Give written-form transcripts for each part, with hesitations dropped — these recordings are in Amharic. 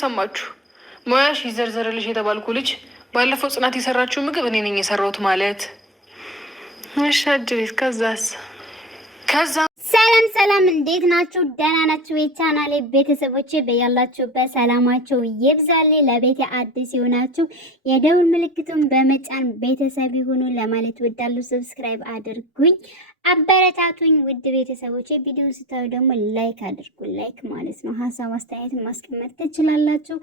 ሰማችሁ? ሙያሽ ይዘርዘርልሽ የተባልኩ ልጅ ባለፈው ጽናት የሰራችው ምግብ እኔ ነኝ የሰራሁት ማለት እሺ። ከዛ ሰላም እንዴት ናችሁ? ደህና ናችሁ? የቻናሌ ቤተሰቦቼ በያላችሁበት ሰላማችሁ ይብዛልኝ። ለቤት አዲስ የሆናችሁ የደውል ምልክቱን በመጫን ቤተሰብ ይሁኑ ለማለት ወዳለሁ። ሰብስክራይብ አድርጉኝ፣ አበረታቱኝ ውድ ቤተሰቦቼ። ቪዲዮ ስታዩ ደግሞ ላይክ አድርጉ። ላይክ ማለት ነው ሀሳብ አስተያየት ማስቀመጥ ትችላላችሁ።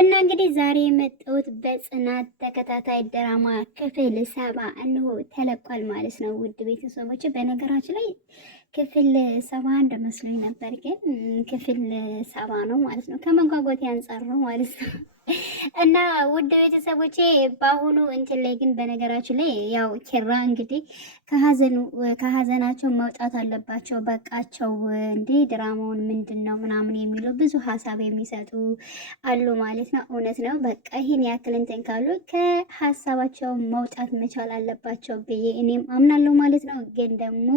እና እንግዲህ ዛሬ የመጣሁት በጽናት ተከታታይ ድራማ ክፍል 7 እንሆ ተለቋል ማለት ነው ውድ ቤተሰቦቼ። በነገራችን ላይ ክፍል 71 መስሎኝ ነበር፣ ግን ክፍል 70 ነው ማለት ነው። ከመጓጓቴ አንጻር ነው ማለት ነው። እና ውድ ቤተሰቦቼ በአሁኑ እንትን ላይ ግን በነገራችን ላይ ያው ኪራ እንግዲህ ከሀዘናቸው መውጣት አለባቸው፣ በቃቸው እንዴ ድራማውን ምንድን ነው ምናምን የሚሉ ብዙ ሀሳብ የሚሰጡ አሉ ማለት ነው። እውነት ነው። በቃ ይህን ያክል እንትን ካሉ ከሀሳባቸው መውጣት መቻል አለባቸው ብዬ እኔም አምናለሁ ማለት ነው። ግን ደግሞ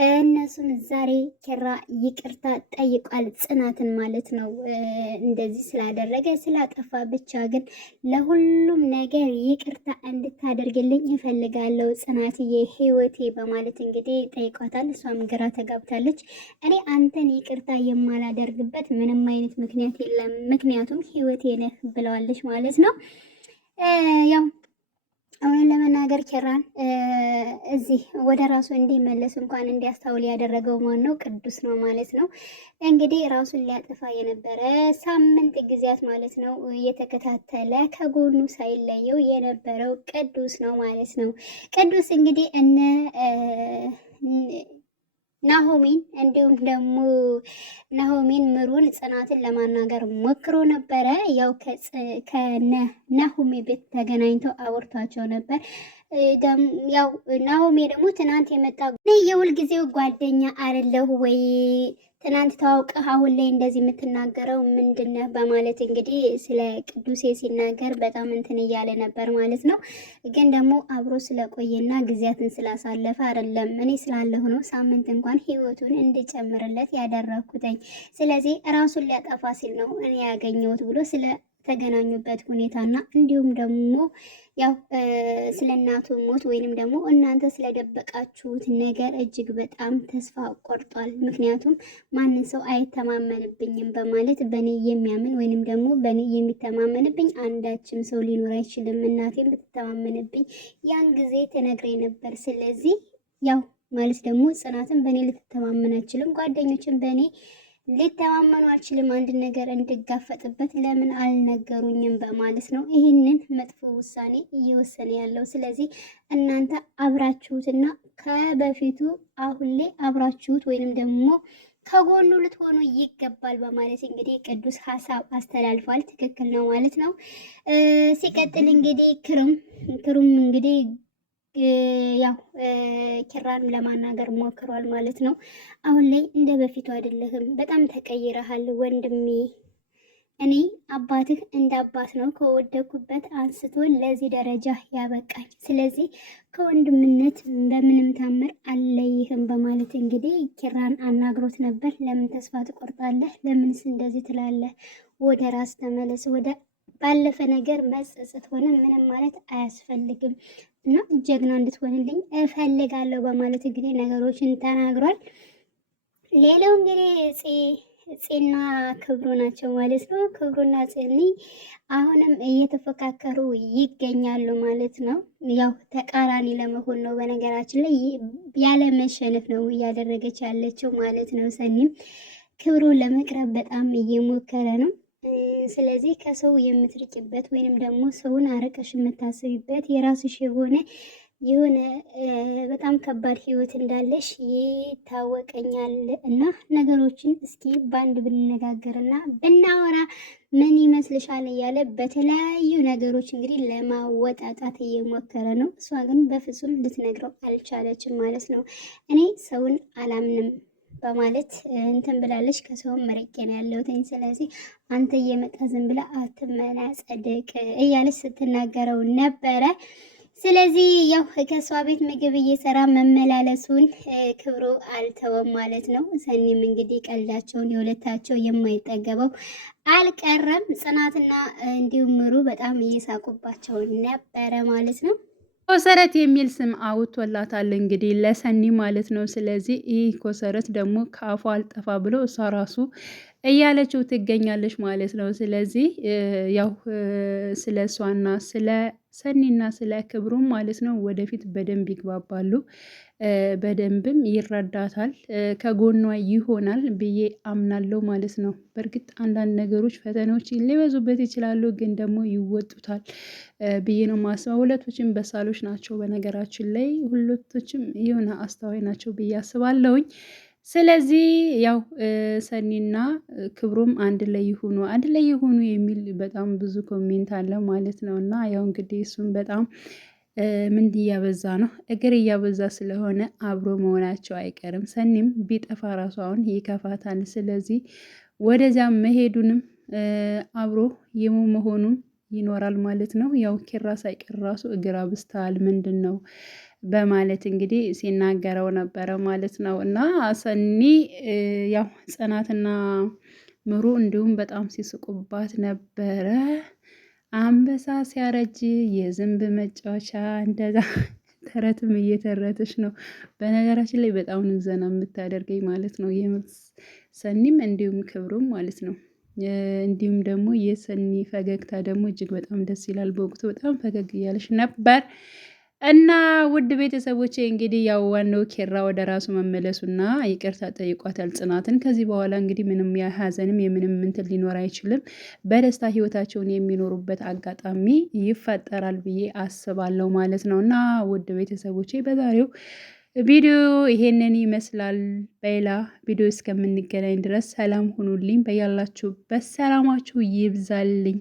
እነሱን ዛሬ ኪራ ይቅርታ ጠይቋል ጽናትን ማለት ነው። እንደዚህ ስላደረገ ስላጠፋ ብቻ ግን ለሁሉም ነገር ይቅርታ እንድታደርግልኝ እፈልጋለሁ ጽናትዬ ህይወቴ በማለት እንግዲህ ጠይቋታል። እሷም ግራ ተጋብታለች። እኔ አንተን ይቅርታ የማላደርግበት ምንም አይነት ምክንያት የለም፣ ምክንያቱም ህይወቴ ነህ ብለዋለች ማለት ነው። ያው አሁን ለመናገር ኪራን እዚህ ወደ ራሱ እንዲመለስ እንኳን እንዲያስታውል ያደረገው ማን ነው? ቅዱስ ነው ማለት ነው። እንግዲህ ራሱን ሊያጠፋ የነበረ ሳምንት ጊዜያት ማለት ነው እየተከታተለ ከጎኑ ሳይለየው የነበረው ቅዱስ ነው ማለት ነው። ቅዱስ እንግዲህ ናሆሚን እንዲሁም ደግሞ ናሆሚን ምሩን ጽናትን ለማናገር ሞክሮ ነበረ። ያው ከናሆሜ ቤት ተገናኝተው አውርቷቸው ነበር። ያው ናሆሜ ደግሞ ትናንት የመጣ የሁል ጊዜው ጓደኛ አይደለሁ ወይ? ትናንት ተዋውቀህ አሁን ላይ እንደዚህ የምትናገረው ምንድነው? በማለት እንግዲህ ስለ ቅዱሴ ሲናገር በጣም እንትን እያለ ነበር ማለት ነው። ግን ደግሞ አብሮ ስለቆየና ጊዜያትን ስላሳለፈ አይደለም እኔ ስላለሁ ነው ሳምንት እንኳን ህይወቱን እንድጨምርለት ያደረኩትኝ። ስለዚህ ራሱን ሊያጠፋ ሲል ነው እኔ ያገኘሁት ብሎ ስለ ተገናኙበት ሁኔታና እንዲሁም ደግሞ ያው ስለ እናቱ ሞት ወይንም ደግሞ እናንተ ስለደበቃችሁት ነገር እጅግ በጣም ተስፋ ቆርጧል። ምክንያቱም ማንን ሰው አይተማመንብኝም በማለት በኔ የሚያምን ወይንም ደግሞ በኔ የሚተማመንብኝ አንዳችም ሰው ሊኖር አይችልም። እናቴም ብትተማመንብኝ ያን ጊዜ ትነግረኝ ነበር። ስለዚህ ያው ማለት ደግሞ ጽናትን በኔ ልትተማመን አትችልም፣ ጓደኞችን በኔ ሊተማመኑ አልችልም። አንድ ነገር እንድጋፈጥበት ለምን አልነገሩኝም በማለት ነው ይህንን መጥፎ ውሳኔ እየወሰነ ያለው። ስለዚህ እናንተ አብራችሁትና ከበፊቱ አሁን ላይ አብራችሁት ወይንም ደግሞ ከጎኑ ልትሆኑ ይገባል በማለት እንግዲህ ቅዱስ ሀሳብ አስተላልፏል። ትክክል ነው ማለት ነው። ሲቀጥል እንግዲህ ክሩም እንግዲህ ያው ኪራን ለማናገር ሞክሯል ማለት ነው። አሁን ላይ እንደ በፊቱ አይደለህም፣ በጣም ተቀይረሃል ወንድሜ። እኔ አባትህ እንደ አባት ነው ከወደኩበት አንስቶ ለዚህ ደረጃ ያበቃኝ። ስለዚህ ከወንድምነት በምንም ታምር አለይህም በማለት እንግዲህ ኪራን አናግሮት ነበር። ለምን ተስፋ ትቆርጣለህ? ለምንስ እንደዚህ ትላለህ? ወደ ራስ ተመለስ። ወደ ባለፈ ነገር መጸጸት ሆነ ምንም ማለት አያስፈልግም እና ጀግና እንድትሆንልኝ እፈልጋለሁ በማለት እንግዲህ ነገሮችን ተናግሯል። ሌላው እንግዲህ ፄና ክብሩ ናቸው ማለት ነው። ክብሩና ፄኒ አሁንም እየተፎካከሩ ይገኛሉ ማለት ነው። ያው ተቃራኒ ለመሆን ነው በነገራችን ላይ ያለ መሸነፍ ነው እያደረገች ያለችው ማለት ነው። ሰኒም ክብሩን ለመቅረብ በጣም እየሞከረ ነው። ስለዚህ ከሰው የምትርቂበት ወይንም ደግሞ ሰውን አረቀሽ የምታስቢበት የራስሽ የሆነ በጣም ከባድ ህይወት እንዳለሽ ይታወቀኛል እና ነገሮችን እስኪ በአንድ ብንነጋገርና ብናወራ ምን ይመስልሻል እያለ በተለያዩ ነገሮች እንግዲህ ለማወጣጣት እየሞከረ ነው። እሷ ግን በፍጹም ልትነግረው አልቻለችም ማለት ነው። እኔ ሰውን አላምንም በማለት እንትን ብላለች። ከሰውም መረቄ ነው ያለሁትኝ። ስለዚህ አንተ እየመጣ ዝም ብላ አትመናጸድቅ እያለች ስትናገረው ነበረ። ስለዚህ ያው ከእሷ ቤት ምግብ እየሰራ መመላለሱን ክብሩ አልተወም ማለት ነው። ሰኒም እንግዲህ ቀልዳቸውን የሁለታቸው የማይጠገበው አልቀረም። ጽናትና እንዲሁም ምሩ በጣም እየሳቁባቸው ነበረ ማለት ነው። ኮሰረት የሚል ስም አውጥቶላታል እንግዲህ ለሰኒ ማለት ነው። ስለዚህ ይህ ኮሰረት ደግሞ ከአፏ አልጠፋ ብሎ እሷ ራሱ እያለችው ትገኛለች ማለት ነው። ስለዚህ ያው ስለ እሷና ስለ ሰኒና ስለ ክብሩም ማለት ነው ወደፊት በደንብ ይግባባሉ፣ በደንብም ይረዳታል፣ ከጎኗ ይሆናል ብዬ አምናለሁ ማለት ነው። በእርግጥ አንዳንድ ነገሮች ፈተናዎች ሊበዙበት ይችላሉ፣ ግን ደግሞ ይወጡታል ብዬ ነው ማስበው። ሁለቶችም በሳሎች ናቸው። በነገራችን ላይ ሁለቶችም የሆነ አስተዋይ ናቸው ብዬ አስባለሁኝ። ስለዚህ ያው ሰኒና ክብሩም አንድ ላይ ይሁኑ የሚል በጣም ብዙ ኮሜንት አለ ማለት ነው። እና ያው እንግዲህ እሱም በጣም ምንድ እያበዛ ነው፣ እግር እያበዛ ስለሆነ አብሮ መሆናቸው አይቀርም። ሰኒም ቢጠፋ ራሱ አሁን ይከፋታል። ስለዚህ ወደዚያ መሄዱንም አብሮ መሆኑም ይኖራል ማለት ነው። ያው ኪራ ሳይቀር ራሱ እግር አብዝተዋል ምንድን ነው በማለት እንግዲህ ሲናገረው ነበረ ማለት ነው። እና ሰኒ ያው ጽናትና ምሩ እንዲሁም በጣም ሲስቁባት ነበረ። አንበሳ ሲያረጅ የዝንብ መጫወቻ እንደዛ ተረትም እየተረተች ነው። በነገራችን ላይ በጣም ዘና የምታደርገኝ ማለት ነው ሰኒም እንዲሁም ክብሩም ማለት ነው። እንዲሁም ደግሞ የሰኒ ፈገግታ ደግሞ እጅግ በጣም ደስ ይላል። በወቅቱ በጣም ፈገግ እያለች ነበር። እና ውድ ቤተሰቦቼ እንግዲህ ያው ዋናው ኪራ ወደ ራሱ መመለሱና ይቅርታ ጠይቋታል ጽናትን። ከዚህ በኋላ እንግዲህ ምንም ሀዘንም የምንም እንትን ሊኖር አይችልም። በደስታ ህይወታቸውን የሚኖሩበት አጋጣሚ ይፈጠራል ብዬ አስባለሁ ማለት ነው። እና ውድ ቤተሰቦቼ በዛሬው ቪዲዮ ይሄንን ይመስላል። በሌላ ቪዲዮ እስከምንገናኝ ድረስ ሰላም ሁኑልኝ። በያላችሁበት ሰላማችሁ ይብዛልኝ።